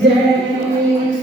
Yeah.